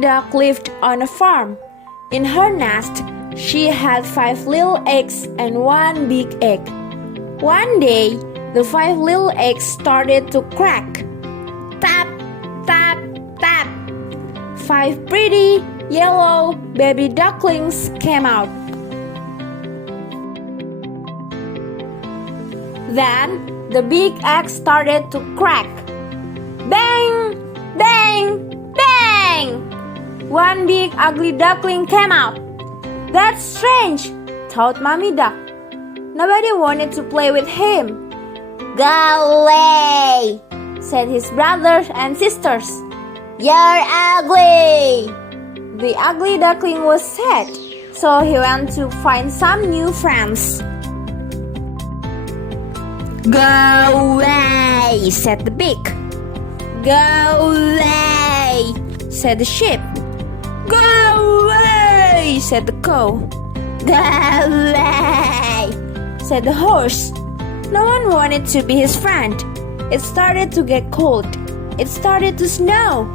duck lived on a farm. In her nest, she had 5 little eggs and 1 big egg. One day, the 5 little eggs started to crack. Tap, tap, tap. 5 pretty, yellow baby ducklings came out. Then, the big egg started to crack. Bang! Bang! Bang! 1 big ugly duckling came out. That's strange, thought Mommy Duck. Nobody wanted to play with him. Go away, said his brothers and sisters. You're ugly. The ugly duckling was sad, so he went to find some new friends. Go away, said the pig. Go away, said the sheep. Go away, said the cow. Go away, said the horse. No one wanted to be his friend. It started to get cold. It started to snow.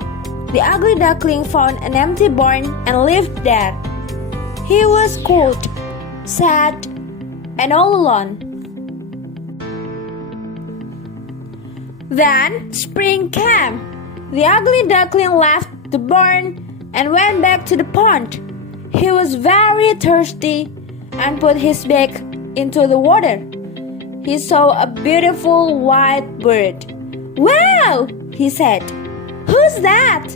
The ugly duckling found an empty barn and lived there. He was cold, sad, and all alone. Then spring came. The ugly duckling left the barn and went back to the pond. He was very thirsty and put his beak into the water. He saw a beautiful white bird. Wow, he said. Who's that?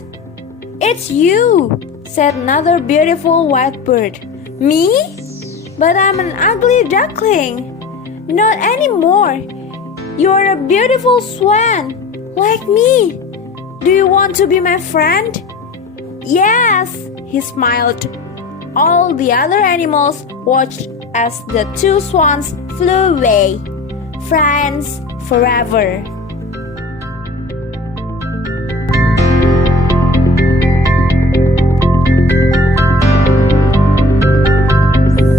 It's you, said another beautiful white bird. Me? But I'm an ugly duckling. Not anymore. You're a beautiful swan, like me. Do you want to be my friend? Yes, he smiled. All the other animals watched as the 2 swans flew away. Friends forever.